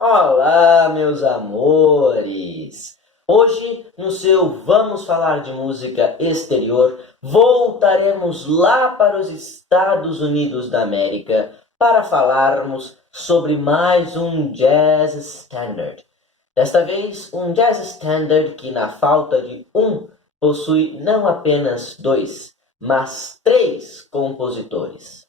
Olá, meus amores! Hoje, no seu Vamos Falar de Música Exterior, voltaremos lá para os Estados Unidos da América para falarmos sobre mais um jazz standard. Desta vez, um jazz standard que, na falta de um, possui não apenas dois, mas três compositores.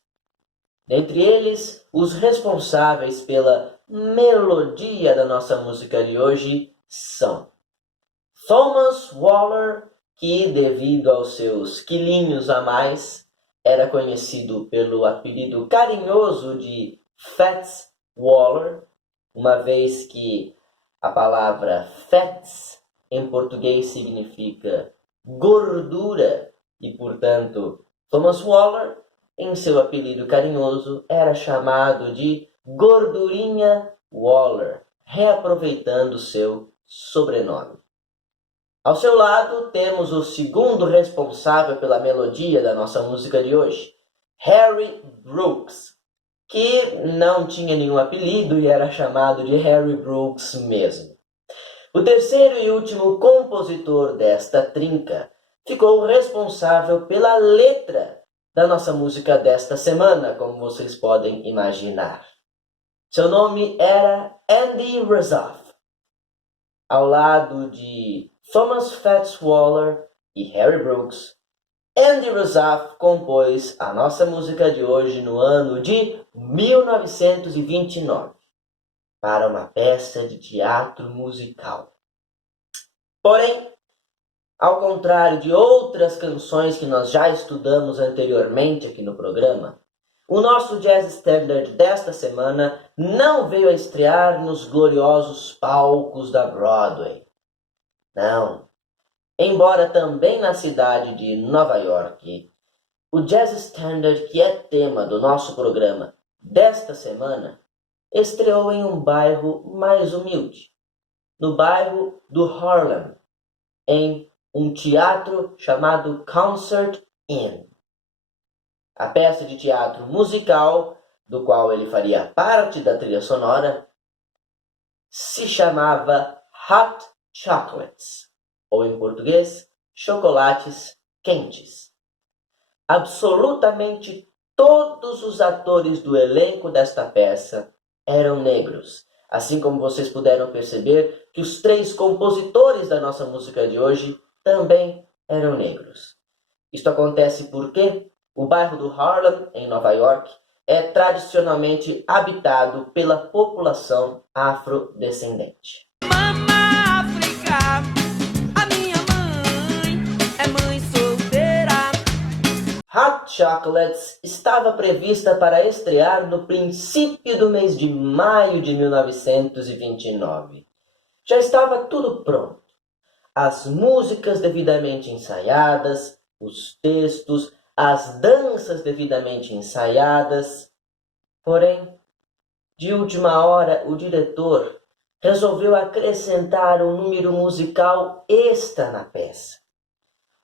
Dentre eles, os responsáveis pela melodia da nossa música de hoje são Thomas Waller, que devido aos seus quilinhos a mais, era conhecido pelo apelido carinhoso de Fats Waller, uma vez que a palavra fats em português significa gordura e, portanto, Thomas Waller, em seu apelido carinhoso, era chamado de Gordurinha Waller, reaproveitando seu sobrenome. Ao seu lado, temos o segundo responsável pela melodia da nossa música de hoje, Harry Brooks, que não tinha nenhum apelido e era chamado de Harry Brooks mesmo. O terceiro e último compositor desta trinca ficou responsável pela letra da nossa música desta semana, como vocês podem imaginar. Seu nome era Andy Razaf. Ao lado de Thomas Fats Waller e Harry Brooks, Andy Razaf compôs a nossa música de hoje no ano de 1929, para uma peça de teatro musical. Porém, ao contrário de outras canções que nós já estudamos anteriormente aqui no programa, o nosso Jazz Standard desta semana não veio a estrear nos gloriosos palcos da Broadway. Não. Embora também na cidade de Nova York, o Jazz Standard, que é tema do nosso programa desta semana, estreou em um bairro mais humilde, no bairro do Harlem, em um teatro chamado Concert Inn. A peça de teatro musical, do qual ele faria parte da trilha sonora, se chamava Hot Chocolates, ou em português, Chocolates Quentes. Absolutamente todos os atores do elenco desta peça eram negros, assim como vocês puderam perceber que os três compositores da nossa música de hoje também eram negros. Isto acontece porque o bairro do Harlem, em Nova York, é tradicionalmente habitado pela população afrodescendente. Mama África, a minha mãe é mãe solteira. Hot Chocolates estava prevista para estrear no princípio do mês de maio de 1929. Já estava tudo pronto. As músicas devidamente ensaiadas, os textos, as danças devidamente ensaiadas. Porém, de última hora, o diretor resolveu acrescentar um número musical extra na peça.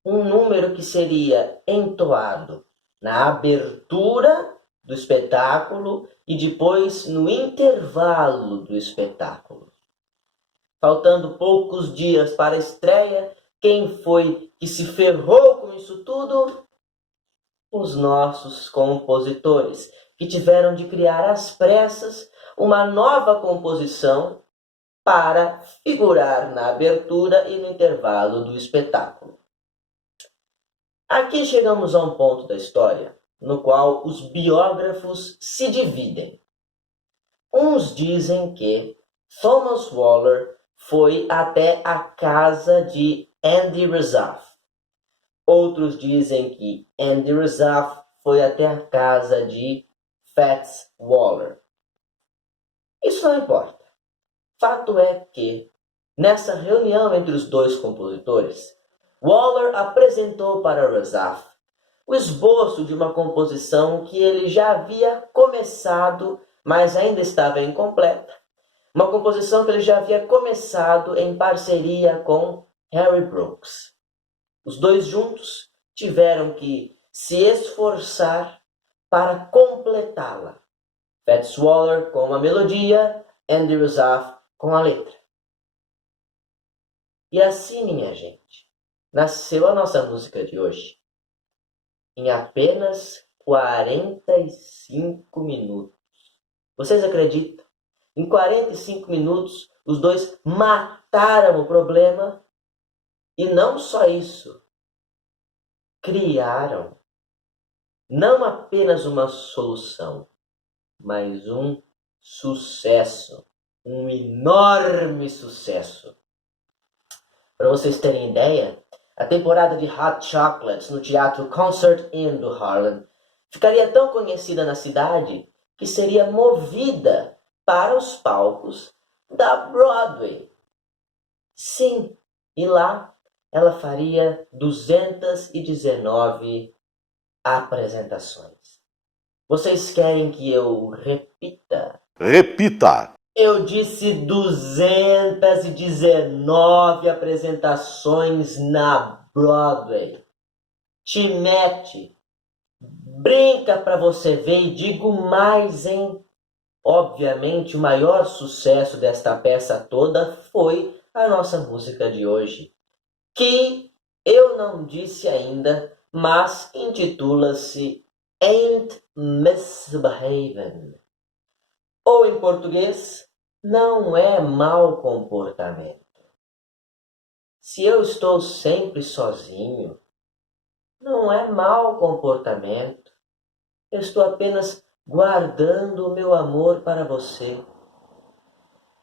Um número que seria entoado na abertura do espetáculo e depois no intervalo do espetáculo. Faltando poucos dias para a estreia, quem foi que se ferrou com isso tudo? Os nossos compositores, que tiveram de criar às pressas uma nova composição para figurar na abertura e no intervalo do espetáculo. Aqui chegamos a um ponto da história no qual os biógrafos se dividem. Uns dizem que Thomas Waller foi até a casa de Andy Razaf. Outros dizem que Andy Razaf foi até a casa de Fats Waller. Isso não importa. Fato é que, nessa reunião entre os dois compositores, Waller apresentou para Razaf o esboço de uma composição que ele já havia começado, mas ainda estava incompleta. Uma composição que ele já havia começado em parceria com Harry Brooks. Os dois juntos tiveram que se esforçar para completá-la. Fats Waller com uma melodia, Andy Ruzoff com a letra. E assim, minha gente, nasceu a nossa música de hoje. Em apenas 45 minutos. Vocês acreditam? Em 45 minutos, os dois mataram o problema. E não só isso. Criaram não apenas uma solução, mas um sucesso. Um enorme sucesso. Para vocês terem ideia, a temporada de Hot Chocolates no Teatro Concert Inn do Harlem ficaria tão conhecida na cidade que seria movida para os palcos da Broadway. Sim, e lá ela faria 219 apresentações. Vocês querem que eu repita? Repita! Eu disse 219 apresentações na Broadway. Te mete, brinca pra você ver e digo mais, hein? Obviamente, o maior sucesso desta peça toda foi a nossa música de hoje, que eu não disse ainda, mas intitula-se Ain't Misbehavin'. Ou em português, não é mau comportamento. Se eu estou sempre sozinho, não é mau comportamento. Eu estou apenas guardando o meu amor para você.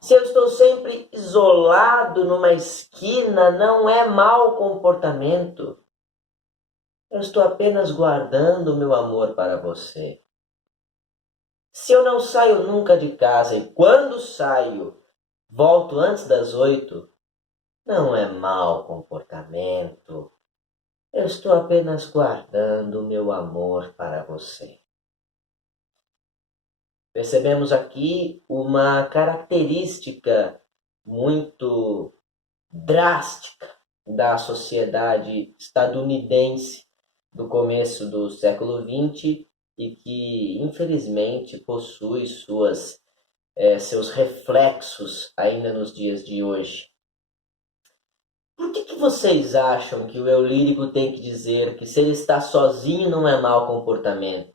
Se eu estou sempre isolado numa esquina, não é mau comportamento. Eu estou apenas guardando o meu amor para você. Se eu não saio nunca de casa e quando saio, volto antes das 8, não é mau comportamento. Eu estou apenas guardando o meu amor para você. Percebemos aqui uma característica muito drástica da sociedade estadunidense do começo do século XX e que, infelizmente, possui seus reflexos ainda nos dias de hoje. Por que vocês acham que o eu lírico tem que dizer que se ele está sozinho não é mau comportamento?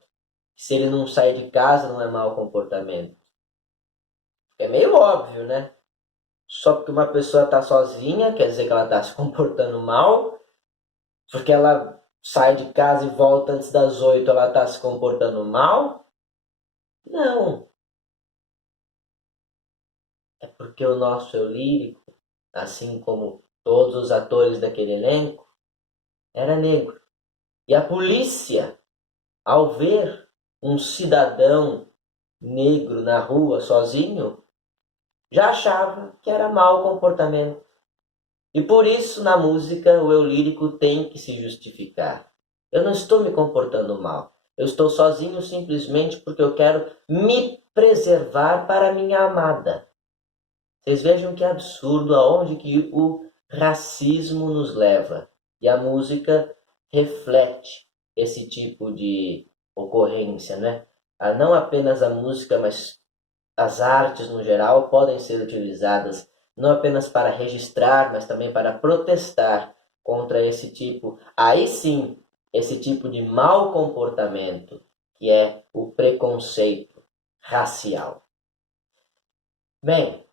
Que se ele não sai de casa não é mau comportamento? É meio óbvio, né? Só porque uma pessoa está sozinha quer dizer que ela está se comportando mal? Porque ela sai de casa e volta antes das 8, ela está se comportando mal? Não. É porque o nosso eu lírico, assim como todos os atores daquele elenco, era negro. E a polícia, ao ver um cidadão negro na rua sozinho, já achava que era mau comportamento. E por isso, na música, o eu lírico tem que se justificar. Eu não estou me comportando mal. Eu estou sozinho simplesmente porque eu quero me preservar para minha amada. Vocês vejam que absurdo aonde que o racismo nos leva. E a música reflete esse tipo de ocorrência, né? Não apenas a música, mas as artes no geral podem ser utilizadas não apenas para registrar, mas também para protestar contra esse tipo, aí sim, esse tipo de mau comportamento, que é o preconceito racial. Bem,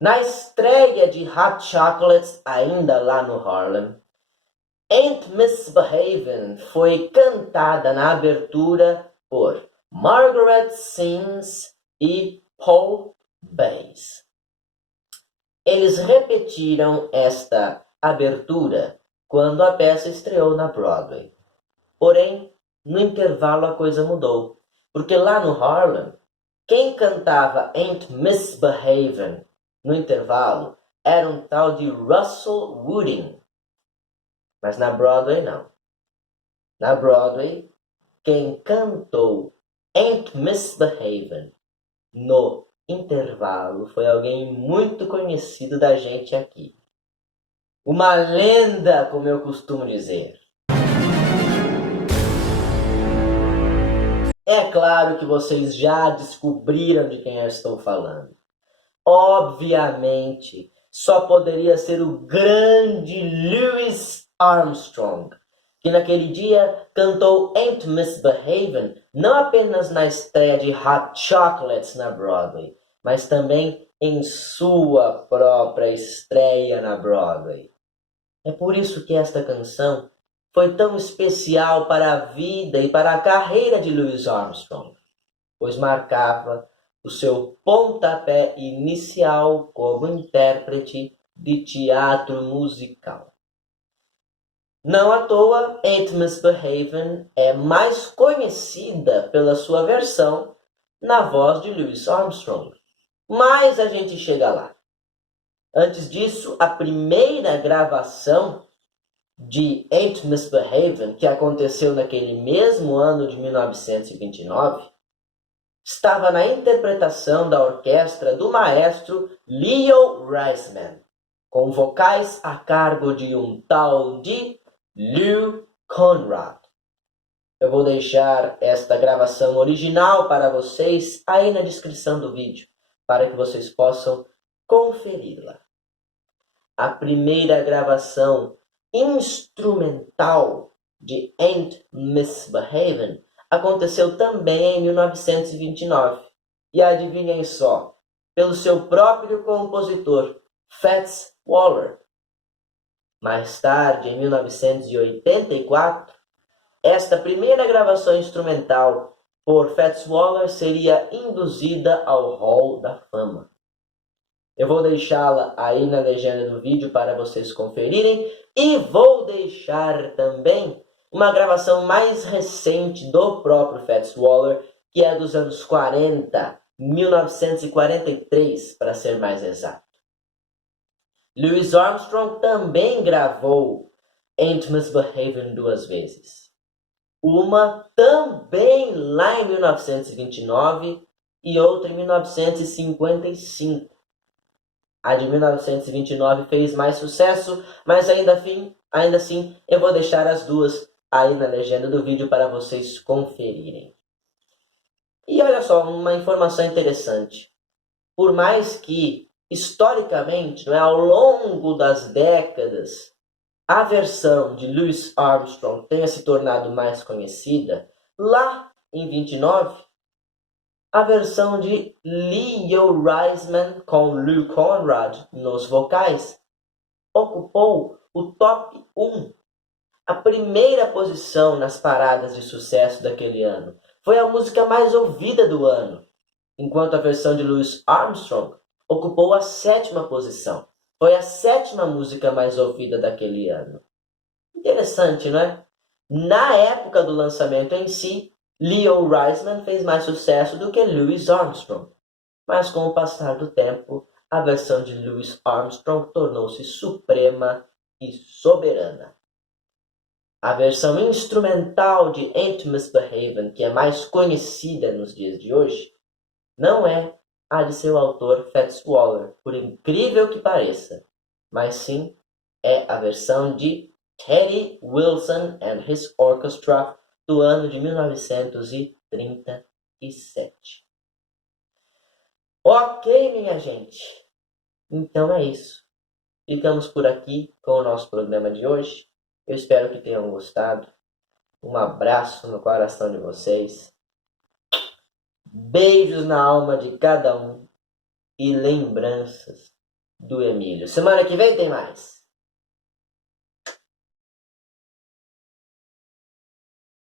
na estreia de Hot Chocolates, ainda lá no Harlem, Ain't Misbehavin' foi cantada na abertura por Margaret Sims e Paul Bass. Eles repetiram esta abertura quando a peça estreou na Broadway. Porém, no intervalo a coisa mudou, porque lá no Harlem, quem cantava Ain't Misbehavin' no intervalo era um tal de Russell Wooding. Mas na Broadway não. Na Broadway, quem cantou Ain't Misbehavin' no intervalo foi alguém muito conhecido da gente aqui. Uma lenda, como eu costumo dizer. É claro que vocês já descobriram de quem eu estou falando. obviamente, só poderia ser o grande Louis Armstrong, que naquele dia cantou Ain't Misbehavin' não apenas na estreia de Hot Chocolates na Broadway, mas também em sua própria estreia na Broadway. É por isso que esta canção foi tão especial para a vida e para a carreira de Louis Armstrong, pois marcava o seu pontapé inicial como intérprete de teatro musical. Não à toa, Ain't Misbehavin' é mais conhecida pela sua versão na voz de Louis Armstrong. Mas a gente chega lá. Antes disso, a primeira gravação de Ain't Misbehavin', que aconteceu naquele mesmo ano de 1929, estava na interpretação da orquestra do maestro Leo Reisman, com vocais a cargo de um tal de Lou Conrad. Eu vou deixar esta gravação original para vocês aí na descrição do vídeo, para que vocês possam conferi-la. A primeira gravação instrumental de Ain't Misbehavin' aconteceu também em 1929. E adivinhem só, pelo seu próprio compositor, Fats Waller. Mais tarde, em 1984, esta primeira gravação instrumental por Fats Waller seria induzida ao Hall da Fama. Eu vou deixá-la aí na legenda do vídeo para vocês conferirem e vou deixar também uma gravação mais recente do próprio Fats Waller, que é dos anos 40, 1943, para ser mais exato. Louis Armstrong também gravou Ain't Misbehavin' 2 vezes. Uma também lá em 1929 e outra em 1955. A de 1929 fez mais sucesso, mas ainda assim eu vou deixar as duas aí na legenda do vídeo para vocês conferirem. E olha só, uma informação interessante. Por mais que, historicamente, ao longo das décadas, a versão de Louis Armstrong tenha se tornado mais conhecida, lá em 29, a versão de Leo Reisman com Lou Conrad nos vocais ocupou o top 1, a primeira posição nas paradas de sucesso daquele ano. Foi a música mais ouvida do ano, enquanto a versão de Louis Armstrong ocupou a 7ª posição. Foi a 7ª música mais ouvida daquele ano. Interessante, não é? Na época do lançamento em si, Leo Reisman fez mais sucesso do que Louis Armstrong. Mas com o passar do tempo, a versão de Louis Armstrong tornou-se suprema e soberana. A versão instrumental de Ain't Misbehavin', que é mais conhecida nos dias de hoje, não é a de seu autor Fats Waller, por incrível que pareça, mas sim é a versão de Teddy Wilson and His Orchestra do ano de 1937. Ok, minha gente? Então é isso. Ficamos por aqui com o nosso programa de hoje. Eu espero que tenham gostado. Um abraço no coração de vocês. Beijos na alma de cada um. E lembranças do Emílio. Semana que vem tem mais.